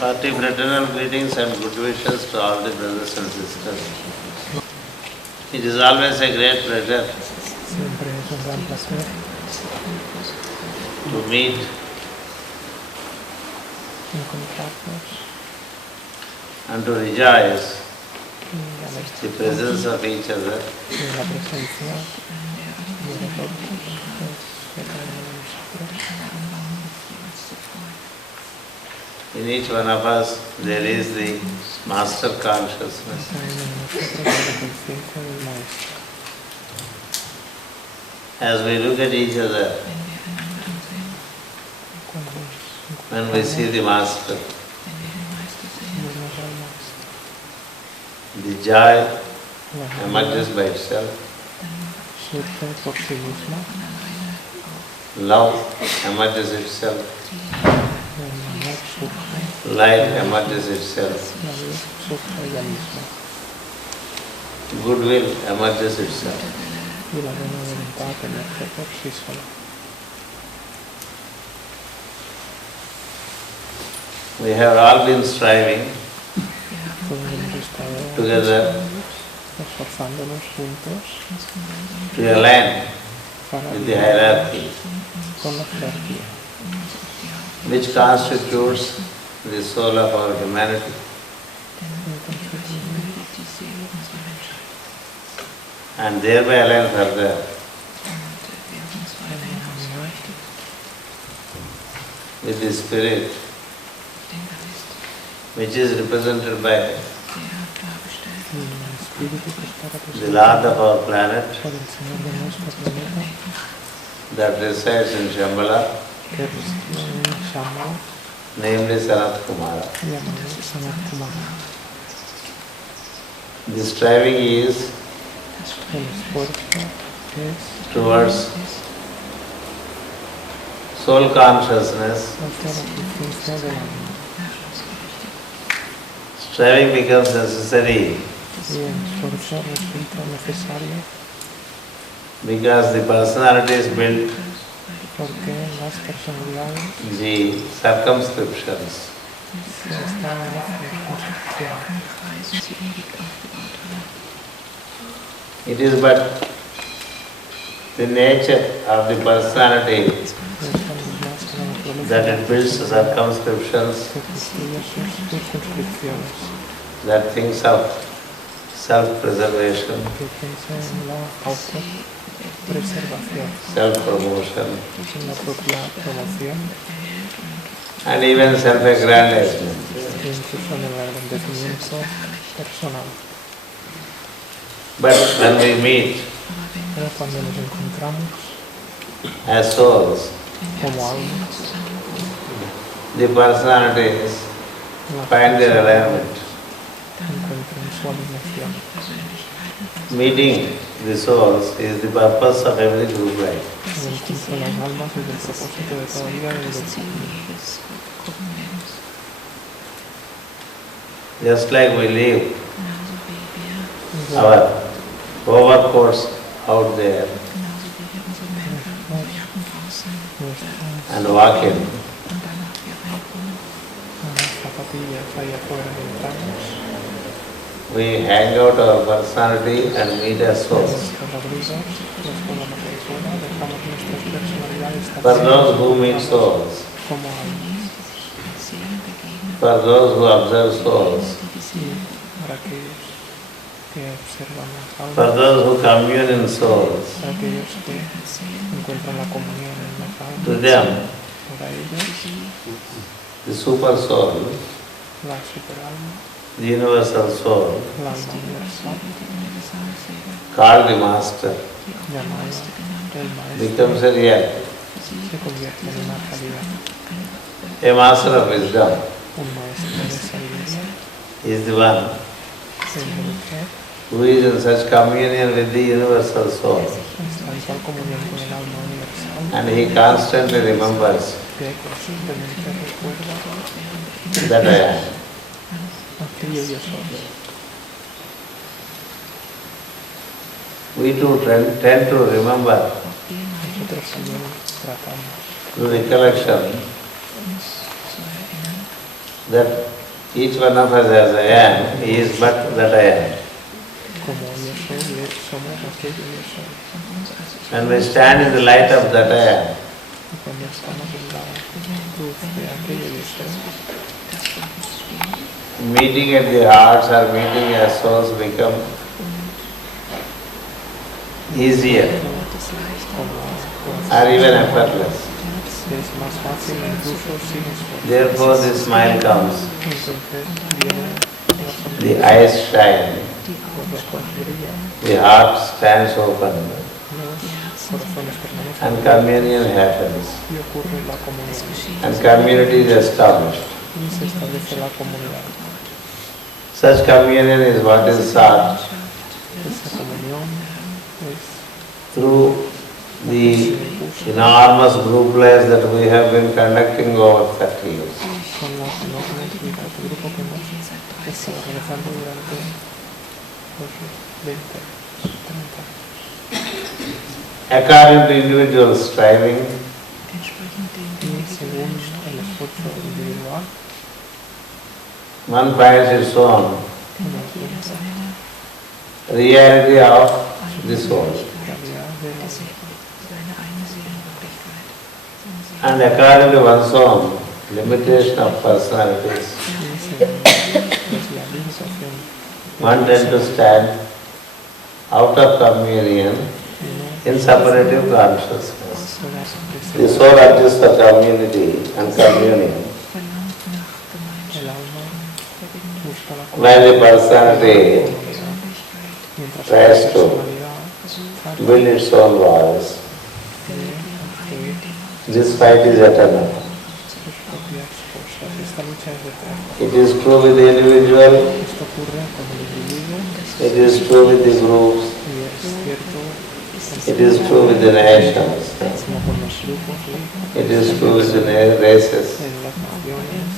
Hearty fraternal greetings and good wishes to all the brothers and sisters. It is always a great pleasure Siempre es un gran placer to meet encontrarnos and to rejoice y the presence of each other en la presencia de nosotros, de cada uno de nosotros. In each one of us there is the master consciousness. Cada uno de nosotros es la conciencia del Maestro. As we look at each other, when we see the master, the joy emerges by itself, surge por sí mismo, love emerges itself, el amor surge, light emerges itself, la luz surge ella misma goodwill emerges itself. y la buena voluntad emerge por sí sola. We have all been striving Todos hemos estado together esforzándonos juntos to align para with the hierarchy con la jerarquía, which constitutes the soul of our humanity. And thereby align further with the spirit which is represented by el espíritu que está the representado Lord of our planet por el Señor de nuestro planeta, that resides in Shambhala, que reside en Shambhala, namely Sanat Kumara. llamado Sanat Kumara. The striving is El esfuerzo es towards soul consciousness. hacia la conciencia del alma. Striving becomes necessary Y el esfuerzo resulta necesario because the personality is built porque las personalidades the circumscriptions. están en la circunscripción. It is but the nature of the personality Es la naturaleza that it builds circumscriptions, que construye sus circunscripciones, that thinks of self-preservation, que piensa en la autopreservación, self-promotion, en la propia promoción and even self-aggrandizement. e incluso en el agrandecimiento personal. But when we meet Pero cuando nos encontramos as souls, como almas, the personalities la find their alignment. encuentran su alineación. Meeting the souls is the purpose of every group life. El encuentro de las almas es el propósito de toda vida del grupo. Just like we leave our overcoats out there and walk in, Las zapatillas ahí afuera que entramos, we hang out our personality and meet as souls. nuestros abrigos, los colgamos ahí fuera, dejamos nuestras personalidades For también those who meet souls, como almas. for those who observe souls, Y para aquellos que observan las for almas, those who commune in souls, para aquellos que encuentran la comunión en las to almas, them, para ellos, the super soul, la superalma, the universal soul, la alma universal, called the Master, llamada el Maestro, becomes a reality. se convierte en una realidad. A master of wisdom Un maestro de sabiduría is the one es el que who is in such communion with the universal soul, está en tal comunión con el alma universal and he constantly remembers que constantemente recuerda that I am. aquello yo soy. We too tend to remember Nosotros también tratamos through recollection that each one of us as I am, he is but that I am. Como yo soy, somos aquello yo soy. When we stand in the light of that I am, Y cuando estamos en la luz de aquello yo soy, meeting at the hearts or meeting as souls become easier or even effortless. es más fácil incluso sin esfuerzo. Therefore the smile comes, Entonces viene la sonrisa, the eyes shine, los ojos brillan, the heart stands open, los corazones permanecen and communion happens, y ocurre la comunión. and community is established. Y se establece la comunidad. Such communion is what is sought Esa comunión es through the enormous group lives that we have been conducting over 30 years. con las enormes vidas de grupo que hemos estado realizando durante los 20, 30 años. According to individual striving, Y según el esfuerzo individual, one finds its own uno encuentra reality of the soul. la realidad de la And according to one's own limitation of personalities, es la limitación. one tends to stand out of communion in separative consciousness. The soul adjusts for community and communion, El alma busca la while the personality mientras tries la to personalidad build its own walls. This fight is eternal. sus propias cosas. Esta lucha es eterna. It is true with the individual, Esto ocurre con el individuo it is true with the groups, y es cierto it is true with the nations, como con los grupos y it is true with the races. en las naciones.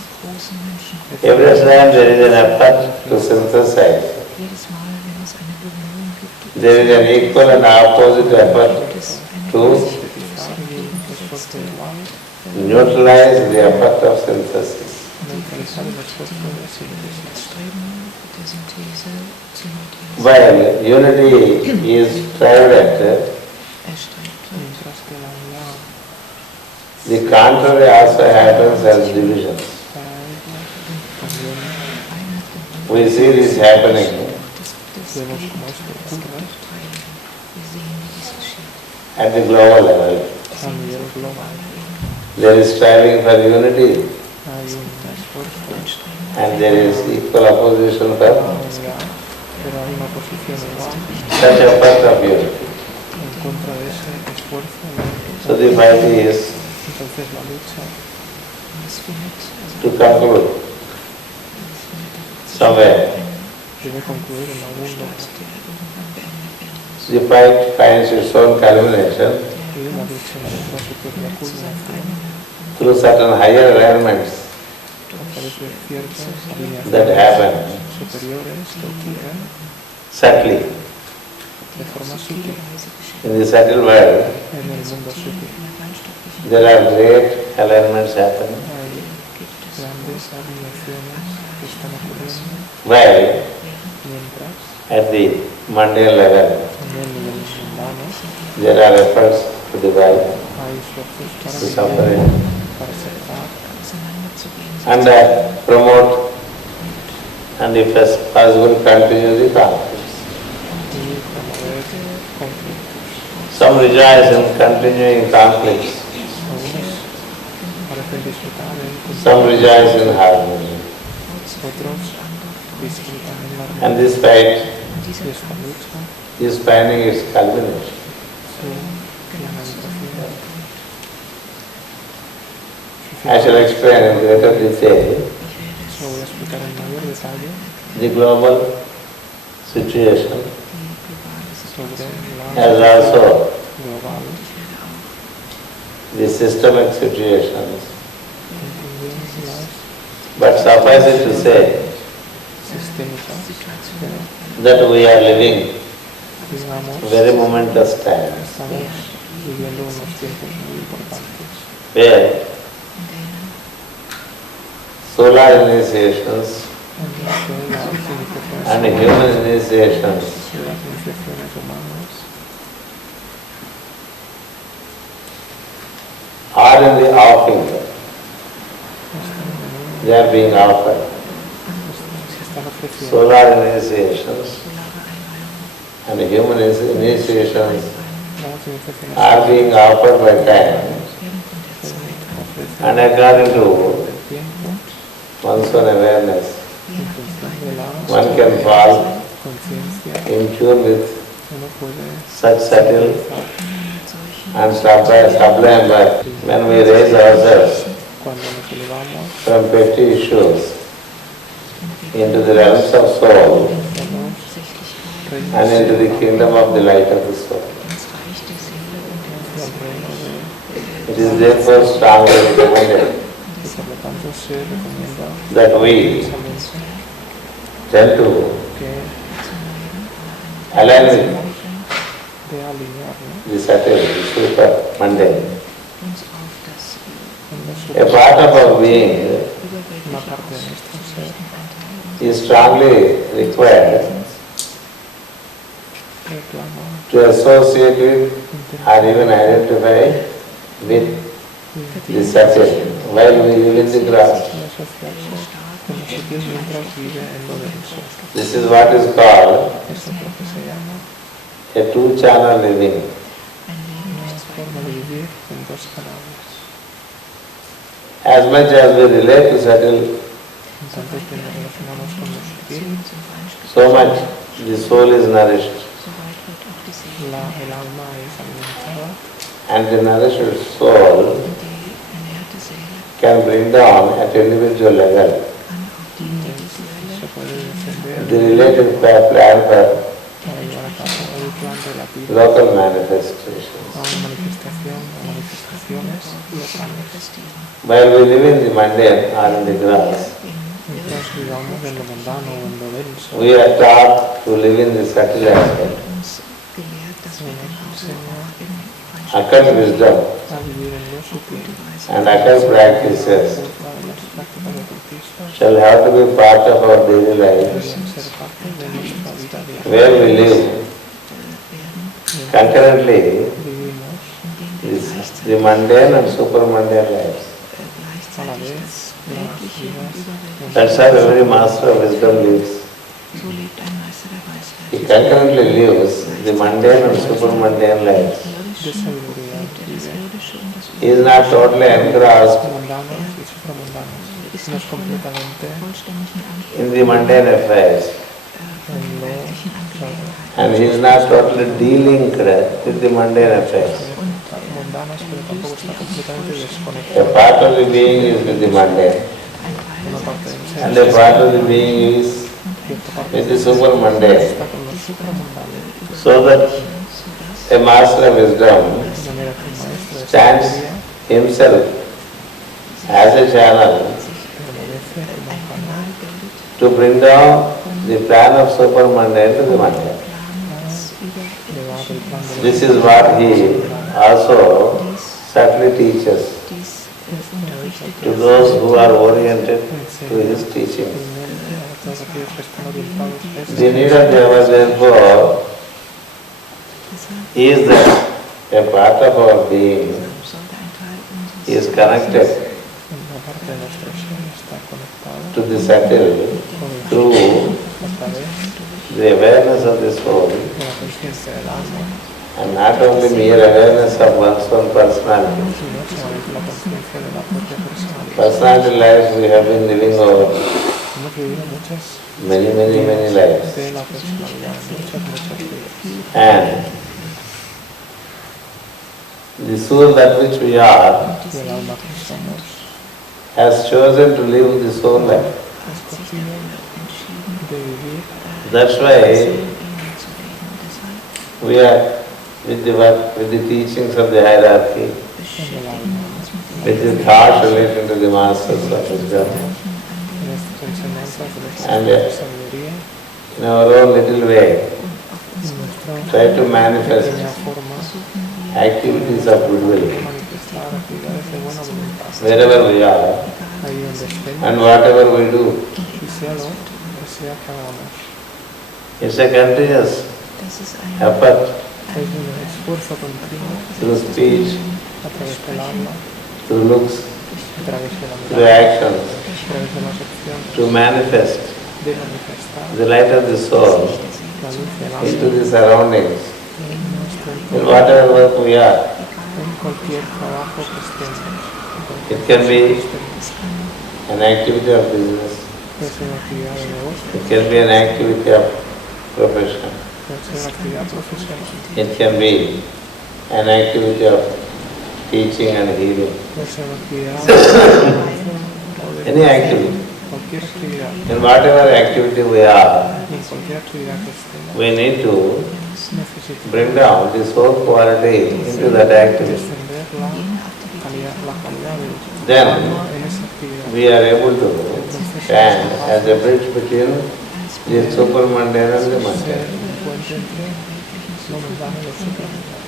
Every time there is an effort to synthesize, there is an equal and opposite effort to neutralize the effect of synthesis. Neutralizar el esfuerzo de síntesis. While unity is strived at, Mientras que la unidad the contrary also happens as divisions. para ella también We see this happening vemos como esto ocurre at the global level. a nivel global. There is striving for unity Hay un esfuerzo and there is equal opposition para for la unidad, pero hay una posición igual such effort of unity. en contra de ese esfuerzo. So the fight is Entonces la lucha to conclude somewhere. debe concluir en algún lugar. The fight finds its own culmination Y la lucha encuentra su propia culminación through certain higher alignments a través de ciertas alineaciones that happen superiores que ocurren subtly de forma sutil in the subtle world. en el mundo sutil. There are great alignments happening. Hay grandes alineaciones que están ocurriendo, While mientras at the mundane level en el nivel mundano there are efforts to divide, hay esfuerzos to para separate, dividir, para separar and promote, and if as possible continue the conflicts. y promover conflictos. Some rejoice in continuing conflicts, Algunos parecen disfrutar en some rejoice in harmony. otros disfrutan en la armonía. And this fight Y esta lucha is finding its culmination. su finalización. I shall explain in greater detail Lo voy a explicar en mayor detalle the global situation sobre as la also global, the systemic situations. entendiendo las But suffice it to say sistémicas, pero that we are living digamos, very momentous times estamos viviendo unos tiempos muy importantes, where solar initiations and human initiations are in the offing. They are being offered. Solar initiations and human initiations are being offered by time, and according to one's own awareness, one can fall in tune with such subtle and sublime birth. When we raise ourselves from petty issues into the realms of soul and into the kingdom of the light of the soul, it is therefore strongly recommended that we tend to align with the subtle, the super mundane. A part of our being is strongly required to associate with or even identify with the subtle while we live in the grass. This is what is called a two-channel living. As much as we relate to subtle, so much the soul is nourished. And the nourished soul can bring down at individual level the related plan for local manifestations. While we live in the mundane or in the grass, we are taught to live in the subtle aspect. Occult wisdom and occult practices shall have to be part of our daily lives, where we live concurrently the mundane and super mundane lives. That's how every master of wisdom lives. He concurrently lives the mundane and super mundane lives. He is not totally engrossed in the mundane affairs, and he is not totally de-linked with the mundane affairs. A part of the being is with the mundane, and a part of the being is with the super mundane. So that a master of wisdom stands himself as a channel to bring down the plan of super mundane to the mundane. This is what he also subtly teaches to those who are oriented to his teachings. The need of the hour, therefore, is that a part of our being is connected to the subtle through the awareness of the soul, and not only mere awareness of one's own personality. Personality lives we have been living over many lives. And the soul that which we are has chosen to live the soul life. That's why we are with the teachings of the hierarchy, with the thoughts relating to the masters of wisdom, and in our own little way try to manifest activities of goodwill wherever we are, ahí donde estén, and whatever we do. y sea lo que sea que hagamos. It's a continuous effort Es un esfuerzo continuo through speech, a través del habla, through looks, a través de la through mirada, actions, a través de las acciones, to manifest de manifestar the light of the soul la luz del into alma the surroundings, en nuestro in entorno, whatever work we are. en cualquier trabajo que estemos. It can be an activity of business, Puede ser una actividad de negocio, it can be an activity of profession, puede ser una actividad profesional, it can be an activity of teaching and healing. puede ser una actividad de formación o de Any activity. cualquier actividad. In whatever activity we are, Y en cualquier actividad que estemos, we need to necesitamos bring down the soul quality into that activity. descender la calidad del Then alma en esa actividad. we are able to stand as a bridge between the supermundane and the Ser mundane. un puente entre lo mundano y lo supramundano.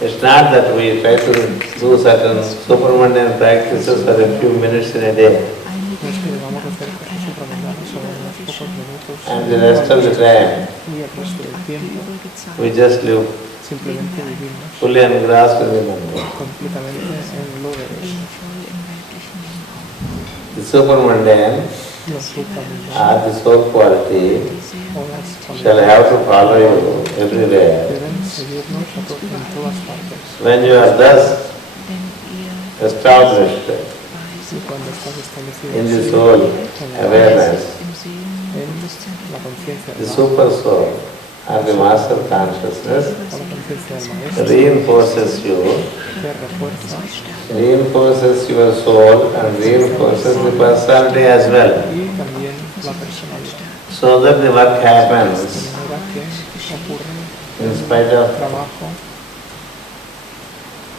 It's not that we try to do certain supermundane practices for a few minutes in a day, No es que debamos hacer cosas supramundanas solo unos pocos minutos and the rest of the time y el resto del tiempo we just live simplemente vivimos fully engrossed in the mundane. completamente en lo de eso. The supermundane Lo supramundanos or the soul quality o las shall cualidades have to follow you everywhere. deben seguirnos en todas partes. When you are thus established Y cuando estás establecido in the así, soul en la awareness, en la conciencia the del alma, super soul or the master consciousness o la conciencia del maestro, reinforces you, que refuerza reinforces your soul and reinforces the personality as well, y también la personalidad. so that the work De happens manera que ocurre in spite of trabajo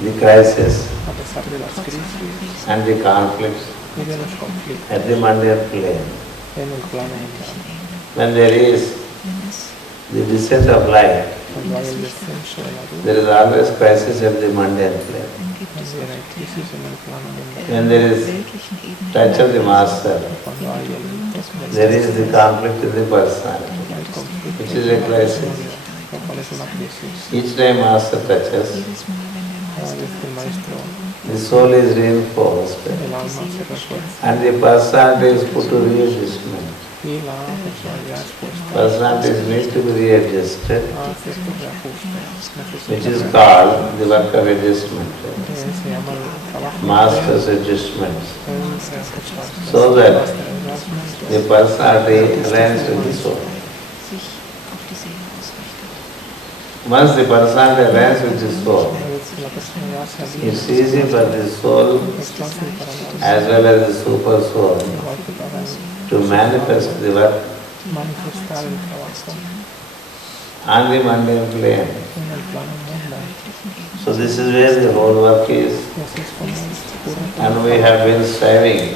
the crisis a pesar de las crisis and the conflicts y de los conflictos at the mundane plane. en el plano mundial. When there is the descent of light, Cuando hay el descenso de la luz, there is always crisis at the mundane plane. también hay crisis en el plano mundial. When there is touch of the master, Cuando hay el toque del there is the conflict in the personality, hay conflicto which is a crisis. lo cual es una crisis. Each time master touches, Cada vez que el maestro, the soul is reinforced el alma se refuerza and the personality is put to readjustment. y la personalidad es puesta Personalities need to be readjusted, a ciertos reajustes which is necesarios, called the work of adjustment, que se llama el trabajo master's adjustments, el reajustarse. so that Master adjustment, the personality aligns with the soul. Once the personality aligns with the soul, una vez que la personalidad se alinea, it's easy for the soul es fácil para el alma, as well as the super soul igual que para el to manifest the work manifestar el trabajo on the mundane plane. en el plano mundial. So this is where the whole work is, Y así es como ocurre todo. and we have been striving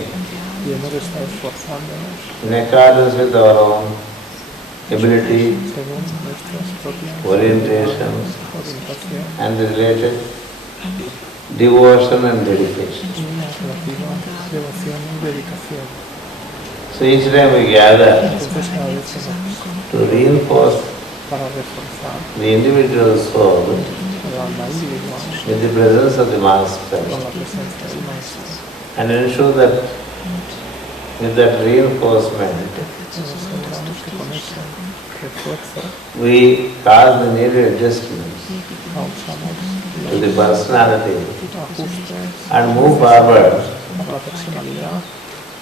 Y hemos estado esforzándonos in accordance with our own ability, según nuestras propias orientations, orientación and the related devotion and dedication. y la relativa devoción y dedicación. So each time we gather Entonces cada vez que nos, to reinforce para reforzar the individual soul el alma individual with the presence of the Master con la presencia del maestro, and ensure that with that reinforcement nos aseguramos que con ese refuerzo we cause the needed adjustments causamos to the personality ajustes and move forward a la personalidad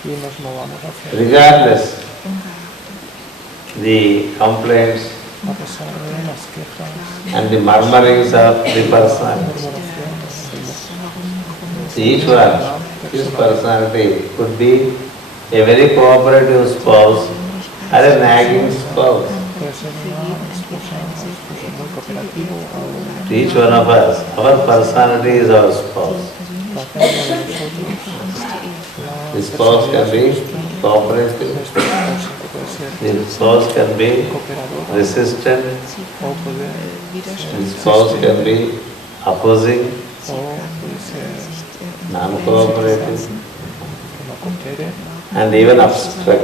y nos movamos hacia regardless the complaints a pesar de las quejas, and the murmurings of the personality. murmuraciones, Each one, his personality could be a very cooperative spouse or a nagging spouse. puede ser una esposa muy cooperativo o To each one of us, our personality is our spouse. para cada uno de nosotros. The spouse can be cooperative, Nuestra esposa que puede ser the spouse can be cooperadora resistant, o puede ser the spouse can be opposing, o puede ser non-cooperative. que no and even obstruct.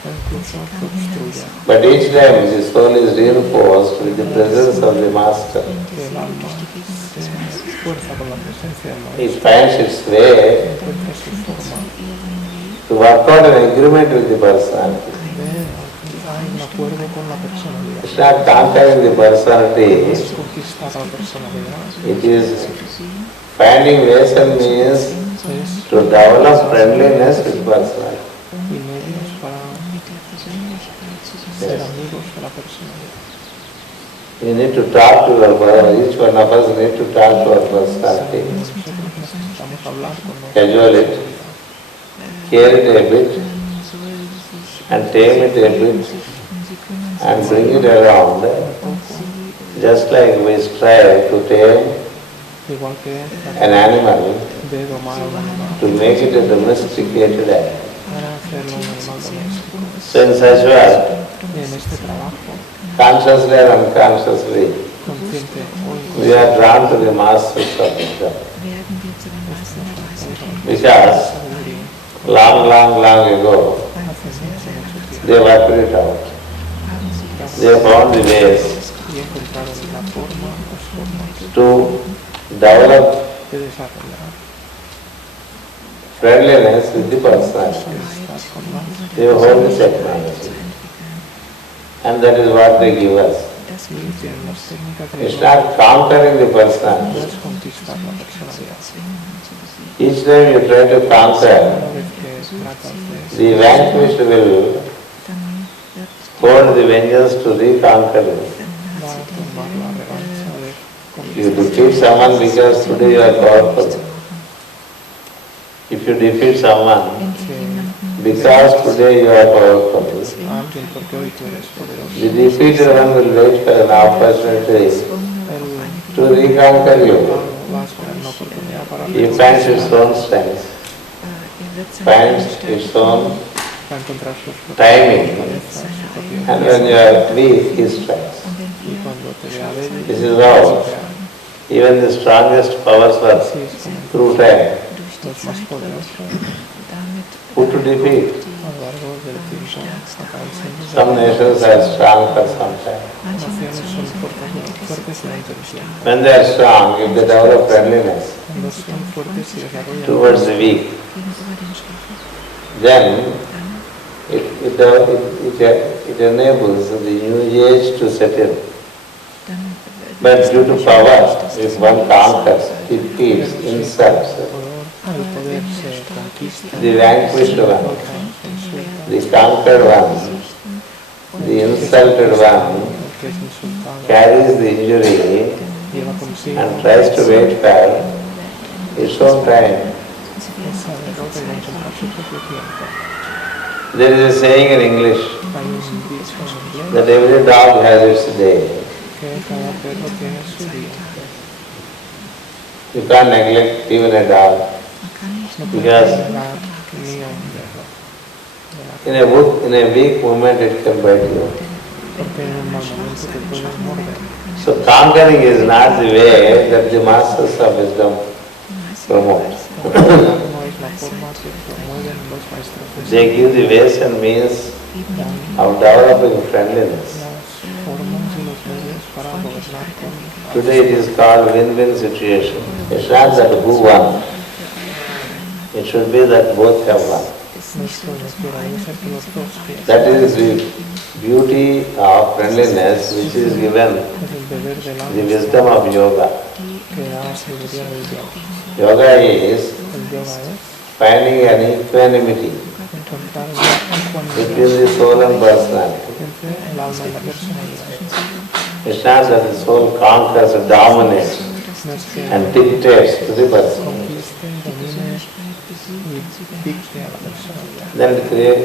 incluso se obstruye, But each time the soul is reinforced with the presence of the Master. que el alma se esfuerza con la presencia del It Maestro, finds its way encuentra su forma to work out an agreement with the personality. hay un acuerdo con la personalidad. It's not conquering the personality, Es conquistar a la personalidad, it is finding ways and means es to develop friendliness with personality. y medios para ser amigos de la personalidad. You need to talk to your person, each one of us need to talk to our personality. Nosotros necesitamos hablar con nuestra Casual it, personalidad, care it a bit, and tame it a bit, and bring it around, just like we strive to tame igual que an animal de domar a un animal, to make it a domesticated animal. para hacerlo un animal doméstico. So in such work, Y en este trabajo, consciously or unconsciously, consciente o we are drawn to the masters of wisdom. Because sabiduría, long ago, they worked it out. They found the ways y encontraron la forma, las formas to develop de desarrollar, friendliness with the personality. amistad con más, They hold the technology. And that is what they give us. y tienen las técnicas de It's not conquering the personality. es conquistar la personalidad. Each time you try to conquer, Una vez que tratas de the vanquished will hold the vengeance to reconquer it. va a tomar la revancha de You conquistar. defeat someone because today you are powerful. If you defeat someone because today you are powerful, A alguien porque hoy tú eres poderoso. the defeated one will wait for an opportunity Él to reconquer you. va a esperar una oportunidad para He finds its own strength, finds its own va a encontrar su timing, fortaleza, su propio and when you are weak, he strikes. y cuando te vea débil, This is how even the strongest powers were así es como through time los más poderosos put to defeat. a lo largo del tiempo acaban siendo Some nations are strong for some time. naciones son fuertes durante el tiempo. When they are strong, if they develop friendliness Cuando son fuertes y desarrollan towards the weak, then it enables the new age to set in. But due to power, if one conquers, defeats, insults, al poder se conquista, the vanquished one, insulta, the conquered one, the insulted one el que es insultado, carries the injury lleva consigo and tries to wait for its own time. esa derrota y va a encontrar su propio tiempo. There is a saying in English Hay un dicho en inglés that every dog has its day. que cada perro tiene su día. You can't neglect even a dog. No puedes Because negar ni a un perro, in a weak moment it can bite you. porque en un mal momento te puedes morder. So conquering is not the way that the masters of wisdom promote. Conquistar no es la forma que promueven los maestros de They give the ways and means dan of developing friendliness. las formas y los medios para gobernar con Today it is called win-win situation. It's not that who won. It should be that both have won. nuestro lectura debe ser que los dos piensen. That is the beauty of friendliness which is given Es el deber del the alma wisdom of yoga. que da la sabiduría del yoga. Yoga is El yoga es finding an equanimity encontrar la ecuanimidad between the soul and personality. entre el alma y la personalidad. It's not that the soul conquers or dominates No es que and dictates to the person. conquiste, domine y dicte a la personalidad.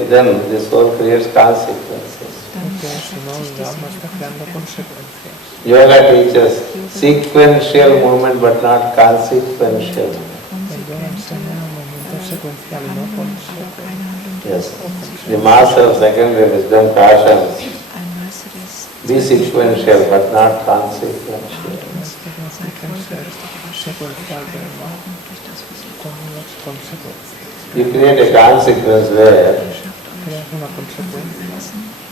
Then the soul creates consequences. Porque si no, el alma está creando consecuencias. Yoga teaches sequential movement but not consequential. El yoga enseña movimientos secuencial y no consecuencial. Yes. The master of secondary wisdom cautions, be sequential but not consequential. Secuencial, pero no con las consecuencias. You create a consequence where creas una consecuencia.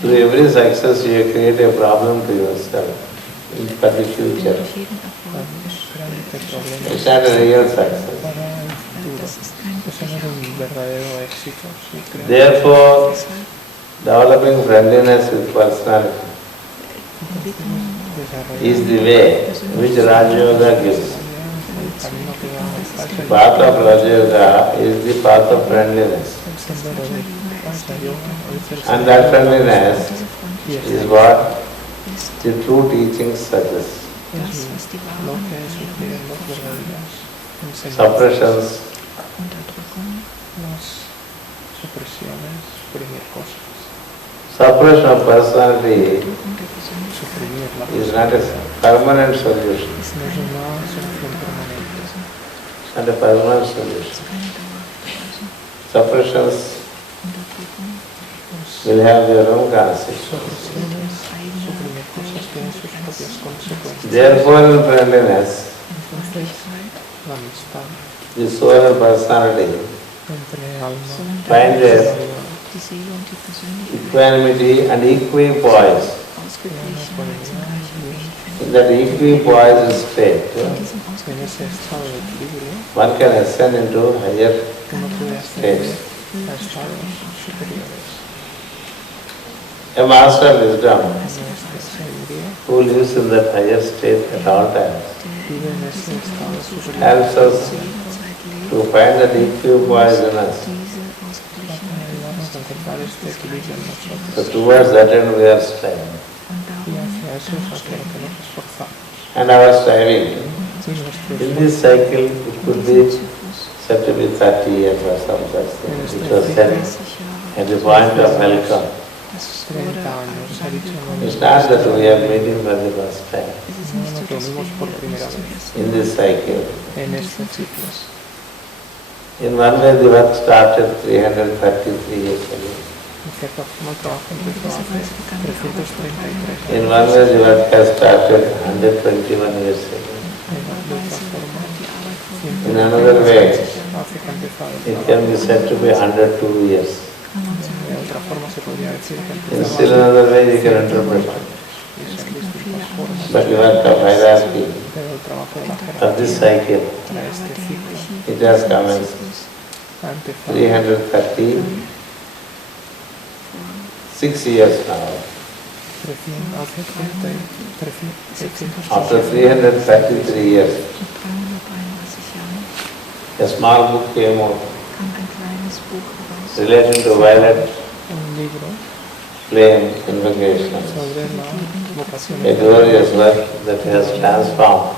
through every success you create a problem to yourself for the future. Creándote problemas It's not a real success. para el futuro. Eso no es un verdadero éxito. Sí, creo. Therefore, developing friendliness with personality is the way which Raja Yoga gives. The path of Raja Yoga is the path of friendliness. And that friendliness is what the true teachings suggest. Suppressions, suppression of personality is not a permanent solution. It's not a permanent solution. Suppressions will have their own consequences. Therefore, in friendliness, the soul and personality find their equanimity and equipoise. In that equipoise state, one can ascend into higher states. A master of wisdom who lives in that higher state at all times helps us to find that equipoise in us. So towards that end we are striving. And our striving, in this cycle it could be said to be 30 years or some such thing, which was said at the point of welcome. It's not that we are meeting for the first time in this cycle. In one way the work started 333 years ago. In one way the work has started 121 years ago. In another way, it can be said to be 102 years. In still another way you can interpret it. But the work of hierarchy of this cycle, it has commenced 336 years now. After 333 years, a small book came out relating to violet flame invocation. A glorious work that has transformed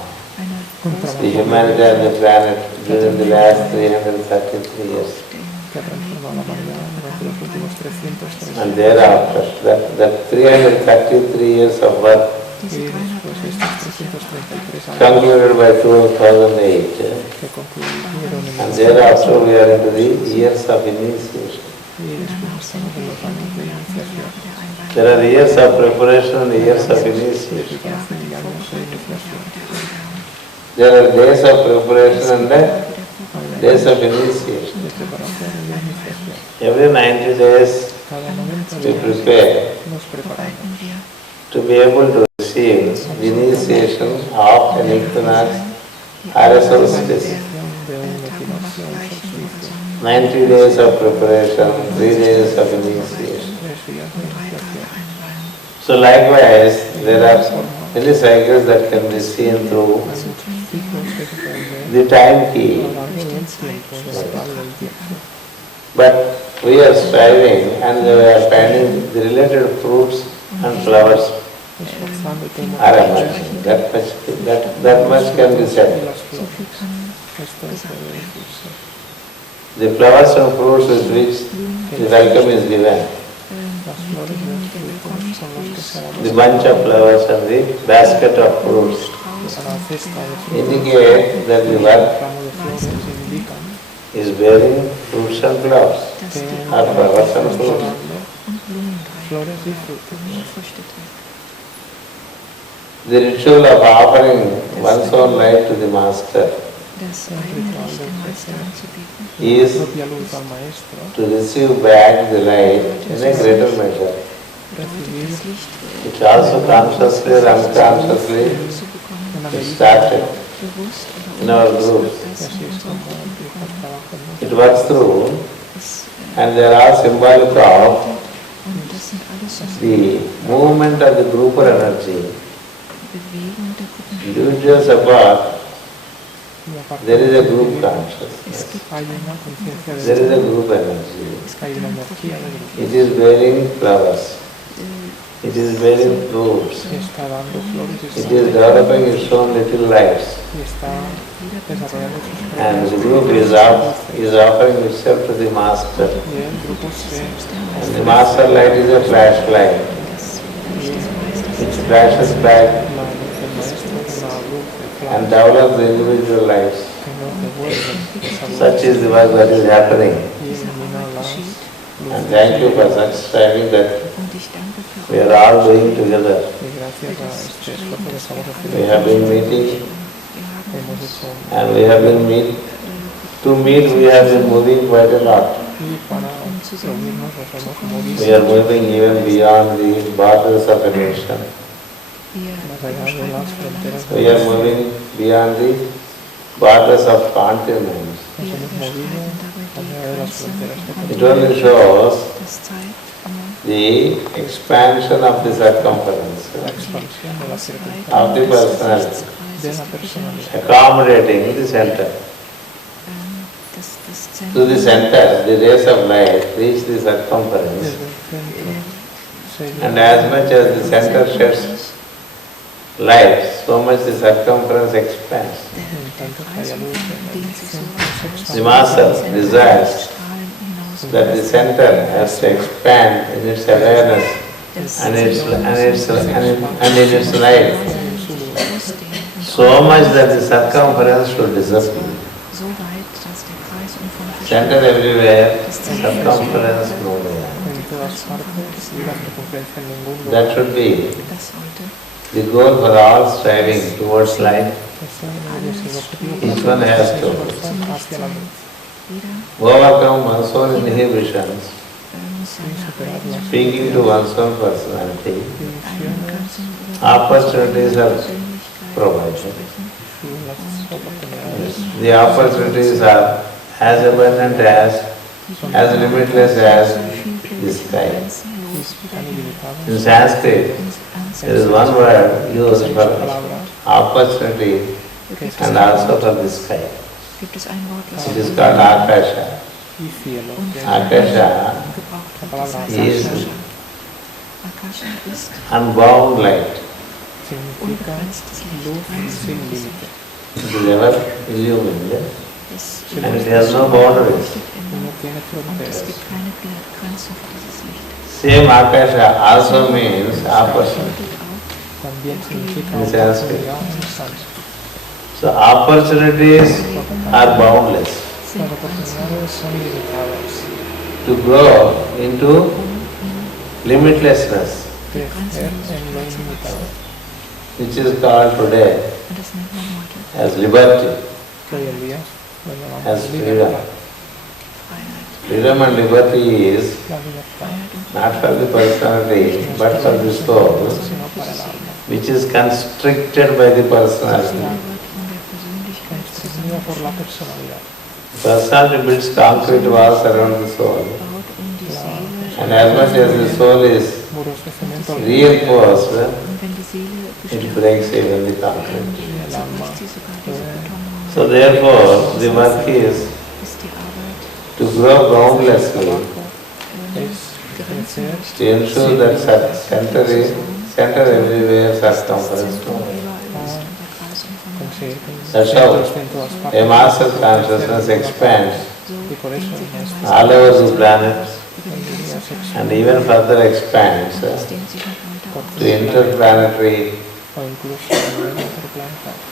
the humanity and the planet during the last 333 years. And thereafter, that 333 years of work concluded by 2008. And thereafter we are into the years of initiation. There are years of preparation and years of initiation. There are days of preparation and days of initiation. Every 90 days we prepare to be able to receive the initiation of an equinox or a solstice. 90 days of preparation, 3 days of initiation. So likewise, there are many cycles that can be seen through the time key. But we are striving and we are finding the related fruits and flowers are emerging. That much can be said. The flowers and fruits with which the welcome is given, the bunch of flowers and the basket of fruits indicate that the work is bearing fruits and flowers, or flowers and fruits. The ritual of offering one's own life to the Master das el eigene ritual Licht del dem Meister jefe, anzubieten, la is propia luz al maestro, to receive back the light in a greater measure. bedeutet recibir das Licht It also consciously or unconsciously zu bekommen, una it medida started mayor. bewusst oder in our unbewusst groups. wird Y das así in es unseren como Gruppen empieza el bekommen. trabajo en It nosotros. works through, Es, and they are all symbolic of und das sind alles the movement of the group or energy. Bewegung der Gruppen. Individuals apart, Y aparte there is de a los group individuos, consciousness. hay una conciencia de There is a grupo, group energy. hay una energía de grupo, It is bearing flowers. It is bearing fruits. y está dando flores y It está, is developing its own little lives. y está desarrollando sus And the propias group is offering itself to the master. y el grupo se And the master light is a flashlight. It flashes back la luz del maestro es una luz de and flash develops the individual lives. que nos devuelve esa luz Such is the work that is happening. y ilumina las And luces. thank you for such striving that Und ich danke für we are all doing together. Y gracias a este esfuerzo que estamos We haciendo, have been meeting wir haben hemos hecho and we have been to meet we have been moving quite a lot. y para reunirnos nos hemos movido We are moving even beyond the borders of a nation. más allá de las fronteras We de are moving beyond the borders of continents. nos hemos movido más allá de las fronteras de It only shows das zeigt nur the expansion of the circumference, la expansión de la circunstancia of the personality, de la personalidad, accommodating the center. das To the Zentrum center, the rays of light reach the circumference, desde el centro se and as much as the center sheds light, so much the circumference expands. en tanto que haya luz en el centro se The expande. master desires that the center has to expand in its awareness and in its life, so much that the circumference should disappear. so weit, dass der Kreis umfangreich Center everywhere, circumference nowhere. En todas partes y la circunferencia en ningún lugar. That should be das sollte the goal for all striving towards light. Ese es el objetivo Each one has to hacia la luz. jeder overcome one's own inhibitions, muss seine superar las speaking to one's own personality. eigenen Grenzen Opportunities are provided. y las oportunidades The opportunities are as abundant as limitless as the sky. están ilimitadas. In Sanskrit, there is one word used for opportunity and also for the sky. gibt es ein Wort, das It is called Akasha. Y cielo, que Akasha gebraucht wird, das heißt is Akasha. Akasha ist unbound light. significa luz sin límite. It is ever illumined das and it has no boundaries. Y no tiene und es fronteras. gibt keine Grenzen für dieses Licht. Same Akasha also means opportunity. Bedeutet auch, También significa In Sanskrit. oportunidad en sánscrito. So opportunities are boundless. Las oportunidades son ilimitadas. To grow into limitlessness, Crecer en lo ilimitado, which is called today und das nennt man heute as liberty, que hoy en día lo llamamos as freedom. libertad. Freiheit. Freedom and liberty is La libertad, not for the personality, but for the soul, sino para el alma, which is constricted by the personality. Wird von der Persönlichkeit constreñida por la personalidad. Personality builds concrete walls around the soul, zusammengebaut, die Seele, and as much as the soul is Muros de cemento reinforced, und wenn die Seele it gestärkt breaks even the concrete. y el alma zerbricht sie sogar diese Betonmauer. So therefore, the work is Ist die Arbeit to grow boundlessly, es crecer to ensure that center everywhere circumference. Zentrum überall ist und der Kreis umfangreich. conseguir que el That's centro how esté en todas a partes. master consciousness expands So Y por eso dehnt sich ein nuestro all over the planet über die ganze Welt and even further expands und es dehnt sich noch weiter aus. to interplanetary o incluso a nivel interplanetario.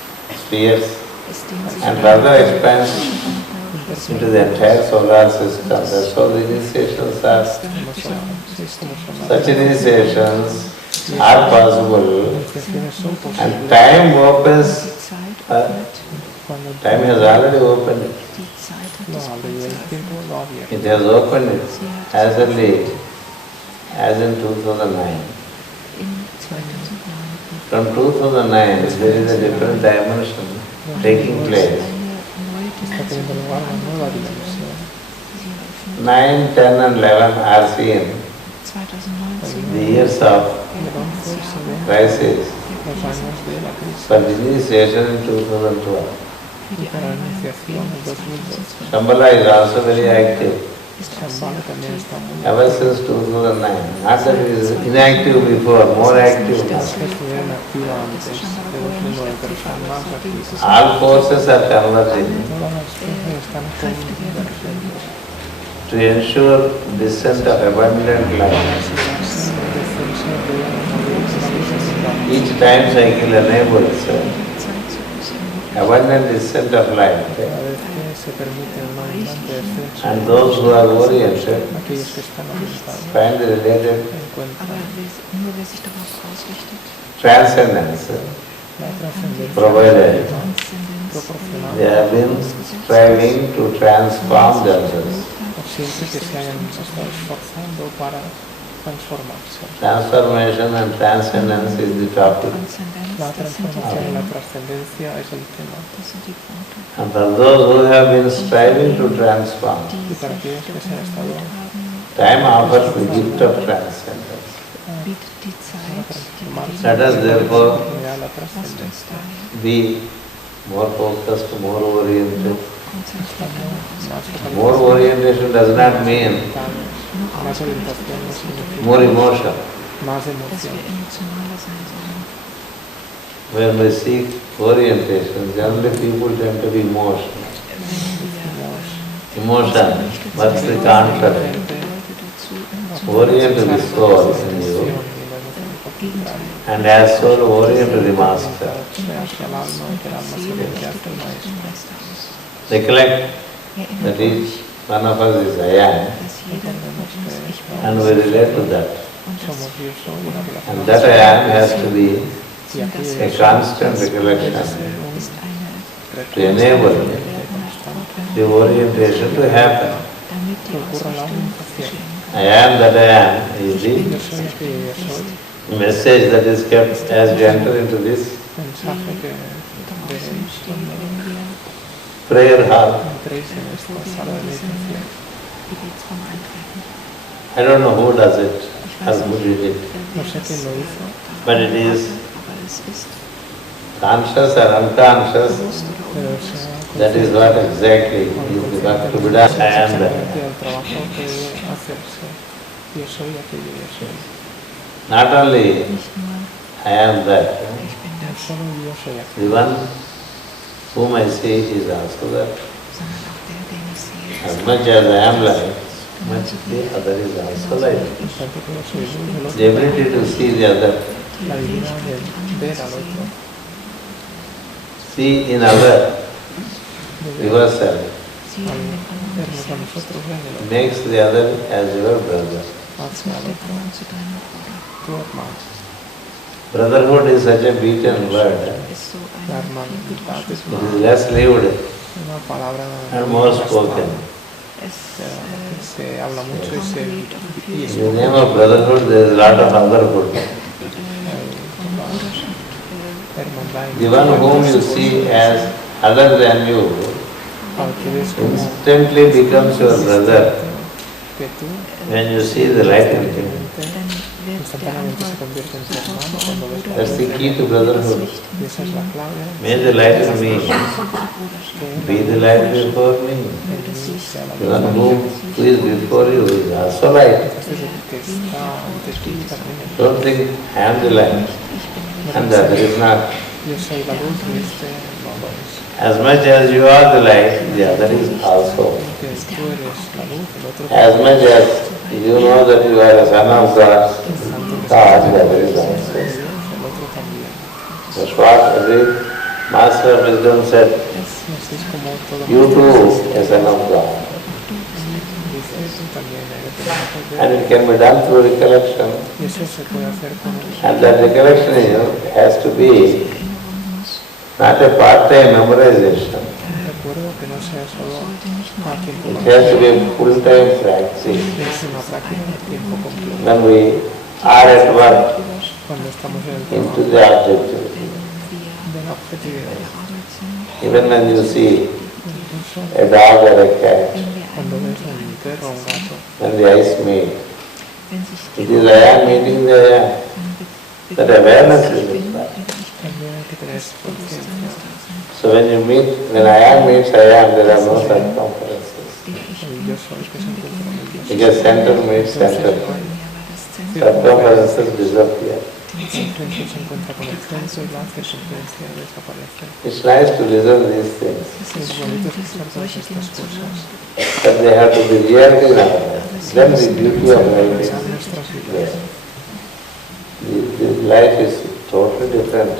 spheres Es dehnt sich and weiter further expands aus. into the entire solar system. That's how the initiations are. Como son, sí, como son Such initiations are possible iniciaciones son and posibles time opens Die Zeit öffnet cuando el Time has already opened it. Die Zeit hat lo es abre y el tiempo lo ha abierto. It has opened it as early as in 2009. in 2009. From 2009, there is a different dimension taking place. Eine neue Está teniendo lugar una nueva dimensión. 9, 10 and 11 are seen 2019 the years of El 11 se ve crisis los años de la crisis for the initiation in 2012. y para la iniciación en 2012. Shambhala is also very active Shambhala también está muy ever since 2009. Not that it is inactive before, more active now. estuvieron activa antes de 2009, pero están más activas. All forces are converging Todas las fuerzas están convergiendo to ensure descent of abundant para light. asegurarse el descenso de la abundancia. Each time cycle enables abundant descent of light. Cada vez que se permite un abundante descenso, And those who are oriented aquellos que están orientados find the related encuentran Aber nur wer sich darauf ausrichtet, transcendence la trascendencia provided. Transzendenz proporcional. They have been striving to transform themselves. O siempre que se hayan estado esforzando para transformarse. Transformation and transcendence is the topic. Transzendenz, La das sind die transformación y la Themen, trascendencia es el tema. das sind die Punkte, And for those who have been striving to transform, die Y para sich aquellos que se han darum estado bemüht haben, time offers the gift of transcendence. bietet die Zeit, die transformarse, Let us therefore oportunidad a la Lasst uns trascendencia. daher be more focused, more oriented. konzentrierter und More orientation does not mean Más orientación no significa more emotion. más dass emoción. wir emotionaler sein sollen. When we seek orientation, generally people tend to be emotional. Emotion, what's the contrary? Orient to the soul in you, and as soul orient to the master. Hacia el alma, que el alma se oriente hacia el maestro. Recollect that each one of us is I am, and we relate to that. Somos Dios hoy y la relación. And that I am has to be Y aquello a es constant recollection ist eine to enable the orientation to happen. damit die ocurra la Ausrichtung orientación. geschehen kann. I am that I am is the Yo soy aquello yo soy. message that is kept as we enter into this Mensaje que Draußen steht, wenn wir prayer hall. entréis en esta sala de meditación. Gebetsraum eintreten. I don't know who does it, or who did it, No sé quién lo hizo, but it is Aber es ist conscious or unconscious. bewusst oder pero unbewusst. That is what exactly is the work to be done. I am that. el trabajo que debe hacerse. Yo soy aquello yo soy. Not only Nicht nur I am that, ich bin No das, solo yo soy aquello, the one whom I see is also that. sondern auch der, den ich sehe. As much as I am light, much the other is also light. tanto que yo soy luz, The ability to see the other, la habilidad de ver al otro, see in other de ver yourself, Sie in dem anderen vernos a nosotros en el otro, makes the other as your brother. hacia el den otro, anderen zu deinem Bruder. tu hermano. Brotherhood is such a beaten word. Ist so La ein hermandad es It is less lived una palabra and muy more gastada, spoken. Es que se habla mucho y se y In the name of brotherhood, there is a lot of otherhood. von Bruderschaft hermandad The one whom you see as other than you al que ves como instantly becomes your brother que tú when you see the light in him. dann wird der instantáneamente se andere convierte en tu sofort hermano zu einem cuando ves Bruder. That's the key to brotherhood. y esa es la clave May the light in me Bruderschaft. be the light before me. Möge das Licht sea la The one who is before you is also light. Este es el que está ante ti también. Don't think I am the light and the other is not. Yo soy la luz y este no lo es. As much as you are the light, the other is also. Que tú eres la luz, el otro As much as you know that you are a son of God, God, the other is also. el otro también. That's what every master of wisdom said. Así es como todo You too, a son of God. dice, tú también eres el hijo de And it can be done through recollection. y eso se puede hacer con el And that recollection has to be not a part-time memorization. Recuerdo que no sea solo a tiempo It has to be a full-time practice. es una práctica de tiempo completo. When we are at work, Cuando estamos en el into trabajo, the objectivity. de la objetividad. Even when you see Incluso a dog or a cat, cuando ves a un perro o un gato, when the eyes meet, it is I am meeting the I am. That awareness is required. también hay que tener conciencia. So when I am meets I am, there are no circumferences. El yo soy que se encuentra en el yo soy. Because center meets center. Circumferences disappear. El centro se encuentra con el centro y la circunferencia desaparece. It's nice to listen to these things, Es bonito escuchar todas estas cosas. but they have to be really nice. Then the beauty of life is Sean nuestras there. vidas. The life is totally different.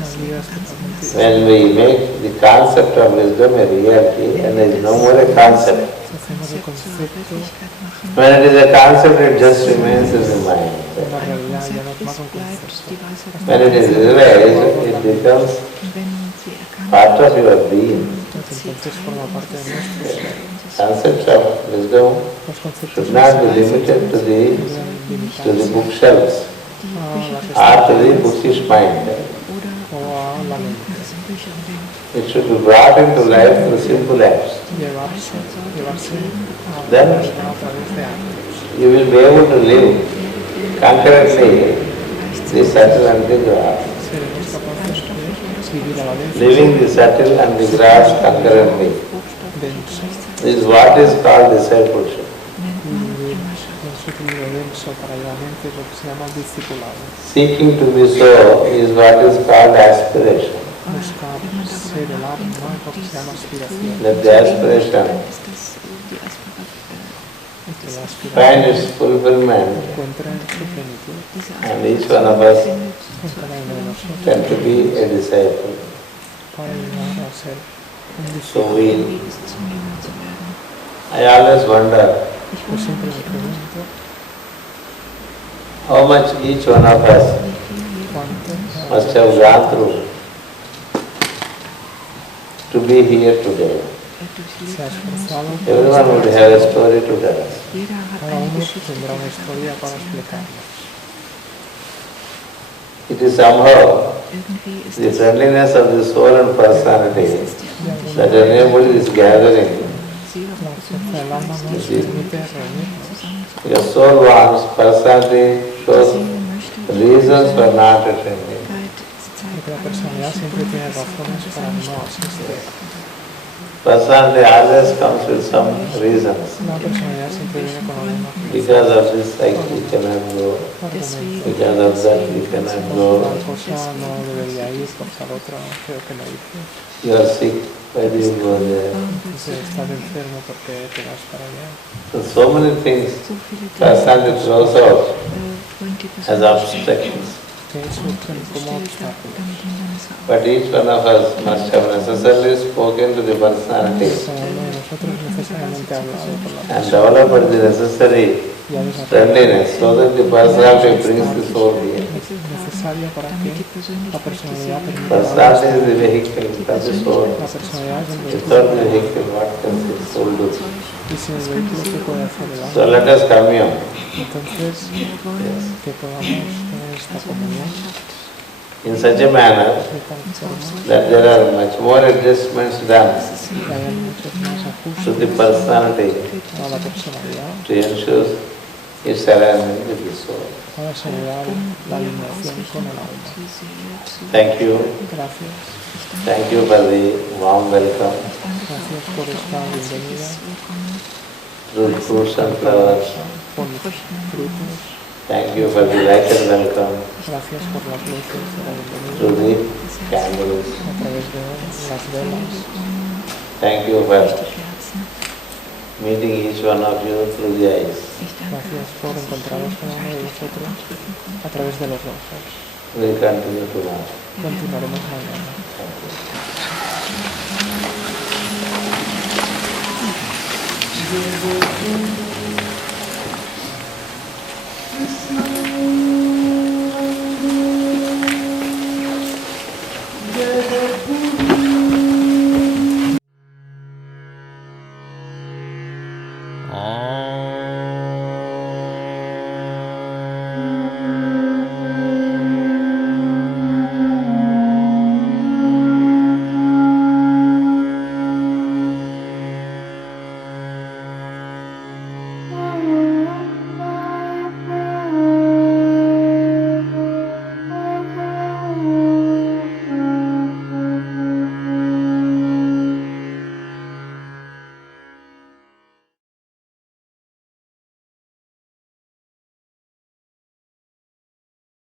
Las vidas totalmente When we make the concept of wisdom a reality, and there is no more a concept. hacemos el concepto When it is a concept, it just remains in the mind. una realidad, ya no es más un concepto. When it is realized, it becomes part of your being. Entonces forma parte de nuestro ser. Concepts of wisdom Los conceptos should not be limited to the bookshelves a or to the bookish mind. o a la mente. It should be brought into life through simple acts. Llevarse a Then a través de actos. you will be able to live concurrently the subtle and the gross. Seremos capaces de vivir a la vez Living the subtle and the gross concurrently denso, is what is called discipleship. vivir en su equilibrio denso para la mente es lo que se llama discipulado. Seeking to be so is what is called aspiration. Buscar ser el alma es lo que se llama aspiración. Let the aspiration Que la aspiración find its fulfillment, encuentra en su plenitud and each one of us en cada uno de nosotros tend to be a disciple. para llegar a ser un So discípulo. I always wonder Yo siempre me pregunto how much each one of us cuánto must have gone through to be here today. se ha esforzado. Everyone would have a story to tell us. Cada uno tendrá una historia para explicarnos. It is somehow the friendliness of the soul and personality that enabled this gathering. La fuerza del alma nos permite reunirnos. Your soul wants, personality shows reasons for not attending. Porque la personalidad siempre tiene razones para no asistir. Personality always comes with some reasons. La personalidad siempre viene con alguna Because of this I cannot go, argumento. because of that we cannot go. Tal cosa no debería ir, por tal otra creo que no hice. You are sick, why do you go there? Dice, estás enfermo porque te vas para allá. So many things personality throws out as obstacles. Que surgen como obstáculos. But each one of us must have necessarily spoken to the personality Cada uno de nosotros necesariamente ha hablado con la and persona developed the necessary y ha desarrollado friendliness so that the personality brings the soul here. es necesaria para que la personalidad permita Personality is the vehicle for the soul. la personalidad es el Without the vehículo vehicle, what can the soul do? y sin el vehículo que puede hacer el So alma. let us commune. Entonces, que podamos tener esta comunión In such a manner de tal forma that there are much more adjustments done que haya muchos más to ajustes the personality a la personalidad to ensure its alignment with the soul. para asegurar la alineación con el alma. Thank you. Gracias. Thank you for the warm welcome Gracias por esta bienvenida through fruits and flowers. con frutos. Thank you for the lighted welcome Gracias por las luces de la bienvenida through the candles. a través de las velas. Thank you for meeting each one of you through the eyes. Gracias por encontraros cada uno de vosotros a través de los ojos. We'll continue tomorrow. Continuaremos mañana. Geseke 아.